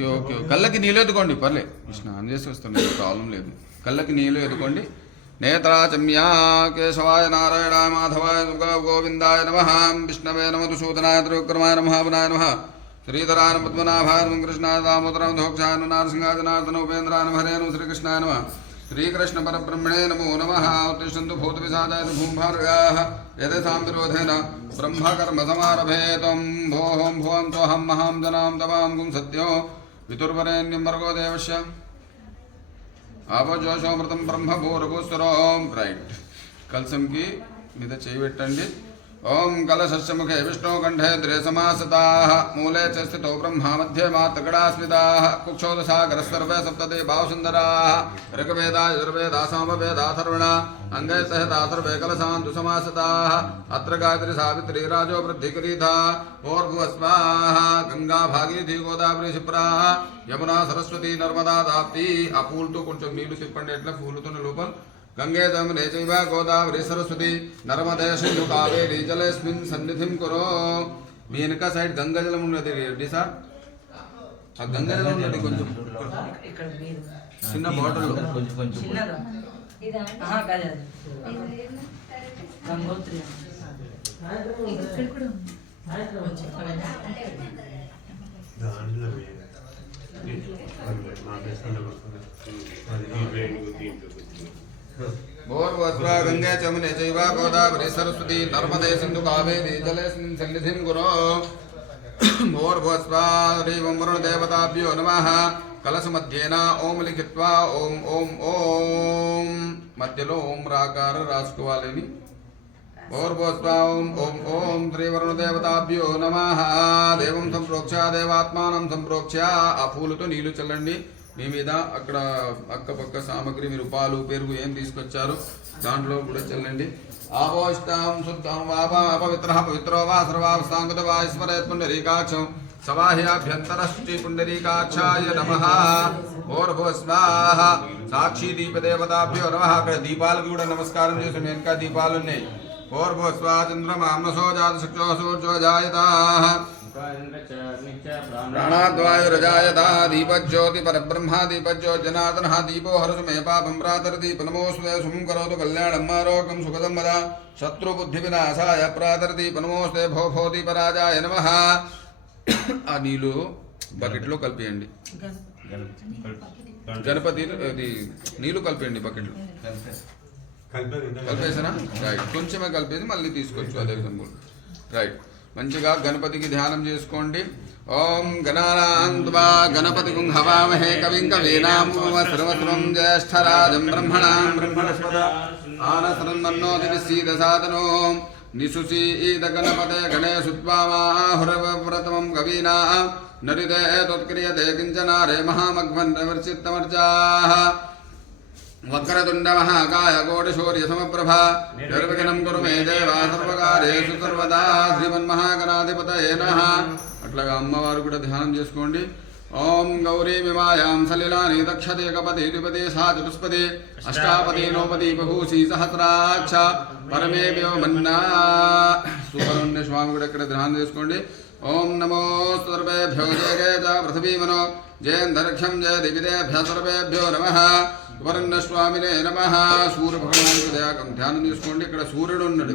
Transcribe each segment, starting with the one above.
Okay కళ్ళకి నీళ్ళు ఎదుకోండి పర్లే. కృష్ణ అని చేసి వస్తాను ప్రాబ్లం లేదు. కళ్ళకి నీళ్ళు ఎదుకోండి. నేత్రాచమ్యా కేశవాయ నారాయణ మాధవాయ గోవిందాయ నమ. విష్ణవే నమ దుశూదనాయ త్రివిక్రమాయ నమ నమ. శ్రీధరాయ పద్మనాభాయ నమ కృష్ణాయ దామోదరాయ ధోక్షాయ నమ నారసింహాయ జనార్దన ఉపేంద్రాయ నమ హరే నమ శ్రీకృష్ణాయ నమ. శ్రీకృష్ణ పరబ్రహ్మణే నమో నమ. ఉత్తిష్టంతు భూతవిసాదాయ భూంభార్గాः యథాం విరోధేన బ్రహ్మకర్మ సమారభే త్వం భోహం భువంతోహం మహాం జనాం తవాం గుం సత్యో. వితుర్వరేణ్యం వర్గో దేవస్య ఆపజోషోమృతం బ్రహ్మ భూరభూస్వరోం రైట్ కలసంకి మీద చేయి పెట్టండి ఓం కలశస్య ముఖే విష్ణు కంఠే ద్రే సమాసతా మూలే చ స్థితో బ్రహ్మ మధ్యే మాతృగడా స్మితా కుక్షోదసాగర సర్వే సప్తదే భావసుందరా ఋగ్వేదా యజుర్వేదా సామవేదాథర్వణ అంగై సహితాథర్వే కలసాంతు సమాసతా అత్ర గాయత్రి సావిత్రి రాజో వృద్ధికరీధా ఓర్భువస్వాహ గంగా భాగీరథి గోదావరి శిప్రా యమునా సరస్వతి నర్మదా దాప్తి ఆ పూలతో కొంచెం నీళ్లు తిప్పండి ఎట్లా పూలతో లోపల గంగే జమునే చైవ గోదావరి సరస్వతి నర్మదే సింధు కావేరి జలేస్మిన్ సన్నిధిం కురో. మీ వెనక సైడ్ గంగా జలం ఉన్నది రెడ్డి సార్? ఆ గంగా జలం ఉన్నది కొంచెం. ఇక్కడ మీరు. చిన్న బాటిల్లో. కొంచెం కొంచెం. అది. గంగోత్రి. దాంట్లో మా దేశంలో భోర్వస్వ గంగే చమునే చైవ గోదావరి సరస్వతి నర్మదే సింధు కావేరి జలేస్మిన్ సన్నిధిం కురో భోర్భస్వ హ్రీం వరుణదేవతాభ్యో నమః కలశమధ్యేన ఓం లిఖిత్వా ఓం ఓం ఓం మధ్యలో ఓం రాకార రాసుకోవాలని భోర్భస్వ ఓం ఓం ఓం శ్రీవరుణదేవతాభ్యో నమః దేవం సంప్రోక్ష దేవాత్మానం సంప్రోక్ష ఆ పూలతో నీళ్ళు చల్లండి మీ మీద అక్కడ అక్కపక్క సామగ్రి మీరు పాలు పెరుగు ఏం తీసుకొచ్చారు దాంట్లో కూడా చెల్లండి. ఆపోష్టాం శుద్ధం వాపా అపవిత్ర పవిత్రో వా సర్వావస్థాంగత వా ఈశ్వరేత్ పుండరీకాక్షం సవాహ్యాభ్యంతరష్టి పుండరీకాక్షాయ నమ. ఓర్భో స్వాహ సాక్షి దీపదేవతాభ్యో నమ. అక్కడ దీపాలకు కూడా నమస్కారం చేసి వెనక దీపాలున్నాయి. ఓర్భో ఓర్భవ స్వా చంద్రమానసో జాత సూర్యో జాయతా ప్రాణాద్వాయురజాయత దీపజ్యోతి పరబ్రహ్మ దీపజ్యో జనార్దన దీపో హరసు మే పాపం ప్రాతర్దీప నమోస్తే సుమం కరోతు కళ్యాణం ఆరోగ్యం సుఖదం వద శత్రుబుద్ధి వినాశాయ ప్రాతర్దీప నమోస్తే భో భో దీపరాజాయ నమ ఆ నీళ్ళు బకెట్లో కలిపేయండి గణపతి ఇది కలిపేయండి బకెట్లో కలిపేసారా రైట్ కొంచెమే కలిపేసి మళ్ళీ తీసుకొచ్చు అదే విధంగా రైట్ మంచిగా గణపతికి ధ్యానం చేసుకోండి ఓం గణానాంత్వా గణపతి హవామహే కవిం కవీనాం సర్వస్వం జ్యేష్ఠరాజం బ్రహ్మణాం బ్రహ్మణస్పద ఆనసరన్నో దివిసీద సాధనో నిశుసీద గణపతే గణేశుద్వామాహురవ్రతమం కవీనా నరిదే తత్క్రియతే కించనారే మహామగ్వన్ నివర్చిత్తమర్చాః వక్రతుండ మహాకాయ కోటి శౌర్య సమప్రభ అట్లాగా అమ్మవారు కూడా ధ్యానం చేసుకోండి. ఓం గౌరీ విమాయాం సలిలాని దక్షతే కపతి ద్విపదే సా చతుష్పదే అష్టాపదే నోపది బహూషి సహస్రాక్ష పరమే మన్నా. సుబ్రహ్మణ్య స్వామి కూడా ఇక్కడ ధ్యానం చేసుకోండి. ఓం నమో సర్వేభ్యో జయ జయ చ పృథివీమనో. జయంతరిక్షం జయ దివిదేభ్య సర్వేభ్యో నమ. సువర్ణ స్వామినే నమ. సూర్య భగవానుడు దయాకం ధ్యానం చేసుకోండి. ఇక్కడ సూర్యుడు ఉన్నాడు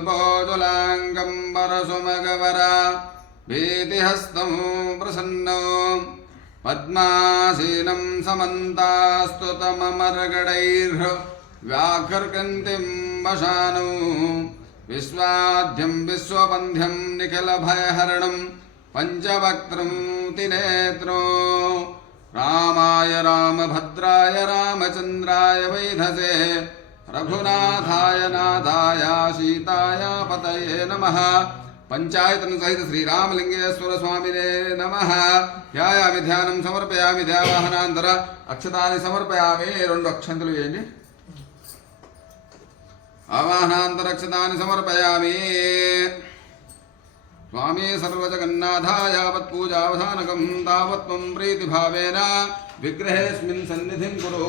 రత్నాకల్పోజులాంగం పరసుమగవర భీతిహస్తం ప్రసన్నో పద్మాసీనం సమంతాస్తుతమమరగడైర్హ వ్యాకర్కంతిం వశాను విశ్వాద్యం విశ్వబంధ్యం నిఖిలభయహరణం పంచవక్త్రం తినేత్రో రామాయ రామభద్రాయ రామచంద్రాయ వైధసే రఘునాథాయ నాథాయ సీతాయ పతయే నమః పంచాయతన సహిత శ్రీరామలింగేశ్వర స్వామినే నమ ధ్యాయామి ధ్యానం సమర్పయామి ధ్యావాహనాంతర అక్షతాన్ని సమర్పయామి రెండు అక్షంతలు వేయండి ఆవాహనాంతర అక్షతాన్ని సమర్పయామి స్వామి సర్వజగన్నాథ యావత్ పూజావధానకం తావత్ త్వం ప్రీతిభావేన విగ్రహేస్మిన్ సన్నిధిం కురు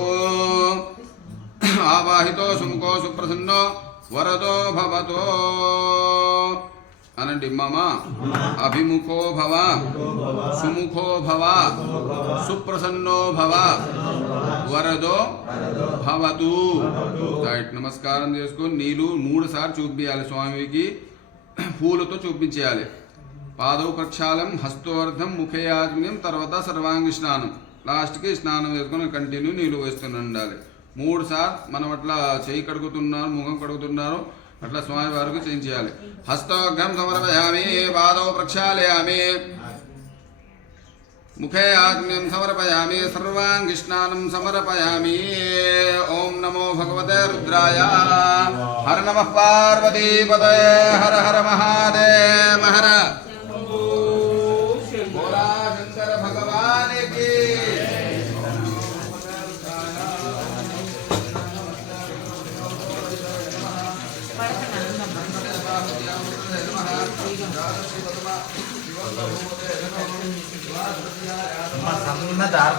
ఆవాహితో సుముఖో సుప్రసన్నో వరదో భవతో. అనండి మమ. అభిముఖో భవ. సుముఖో భవ. సుప్రసన్నో భవ. వరదో భవతు. రైట్ నమస్కారం చేసుకొని నీళ్ళు మూడు సార్లు చూపించాలి స్వామికి. పూలతో చూపించేయాలి. పాదవ ప్రక్షాళం హస్తోర్ధం ముఖయాజ్ఞం తర్వాత సర్వాంగి స్నానం. లాస్ట్కి స్నానం వేసుకొని కంటిన్యూ నీళ్ళు వేస్తూనే ఉండాలి. మూడు సార్ మనం అట్లా చేయి కడుగుతున్నారు ముఖం కడుగుతున్నారు అట్లా స్వామి వారికి చేయించేయాలి హస్తోగ్రం సమర్పయామి పాదవ ప్రక్షాళయామి. ముఖే ఆగ్నేయం సమర్పయామి సర్వాంగిష్ణానం సమర్పయామి. ఓం నమో భగవతే రుద్రాయ. హర నమ పార్వతీపదే హర హర మహాదేవ హర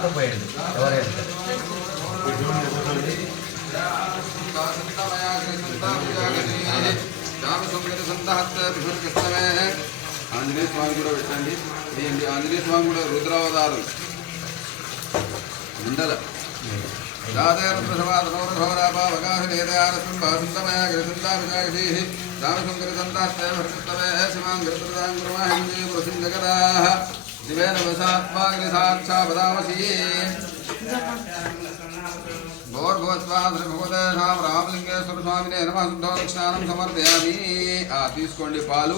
సన్న దారితో పోయింది ఎవరైనా ఆంజనేయ స్వామి కూడా పెట్టండి ఇదేంటి ఆంజనేయ స్వామి కూడా రుద్రావతారు మండల దివేన వసాత్మాగ్ని రామలింగేశ్వర స్వామినే నమ శుద్ధోదక్షిణానం సమర్పయామి ఆ తీసుకోండి పాలు.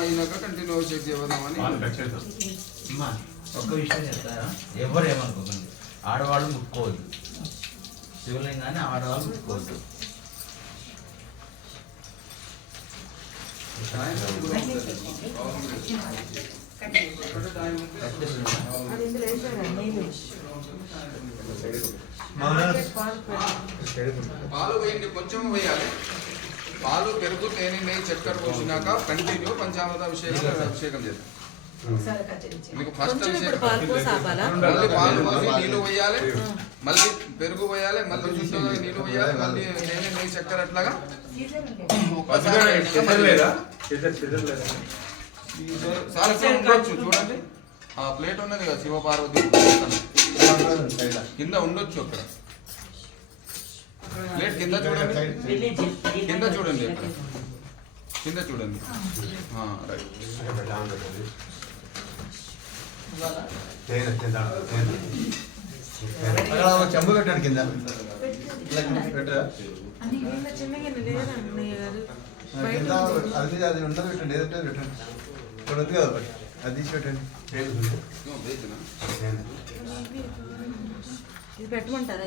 అయినాక కంటిన్యూ చేసి ఇవ్వదామని ఒక్క విషయం చెప్తారా? ఎవరు ఏమనుకోకండి. ఆడవాళ్ళు ముట్టుకోవద్దు. శివలింగాన్ని ఆడవాళ్ళు ముట్టుకోవద్దు. పాలు వేయండి కొంచెం వేయాలి పాలు పెరుగు తేనె నెయ్యి చక్కెర పోసినాక కంటిన్యూ పంచామృత అభిషేకం అభిషేకం చేద్దాం ఒకసారి కత్తిరించి. మీకు ఫస్ట్ కొంచెం ఇప్పుడు అభిషేకం పాలు పోసి ఆపాలా మళ్ళీ మళ్ళీ పెరుగు పోయాలి మళ్ళీ శుద్ధంగా నీళ్ళు పోయాలి మళ్ళీ తేనె నెయ్యి చక్కెర అట్లాగా? సార్ ఉండొచ్చు చూడండి. ఆ ప్లేట్ ఉన్నది కదా శివపార్వతి కింద ఉండొచ్చు అక్కడ. ప్లేట్ కింద చూడండి. కింద చూడండి అక్కడ. కింద చూడండి. ఆ, రైట్ చెంబు పెట్టాను కింద అది అది ఉండదు పెట్టండి ఏదంటే పెట్టండి ఇక్కడ ఉంది కదా అది తీసి పెట్టండి పెట్టమంటారా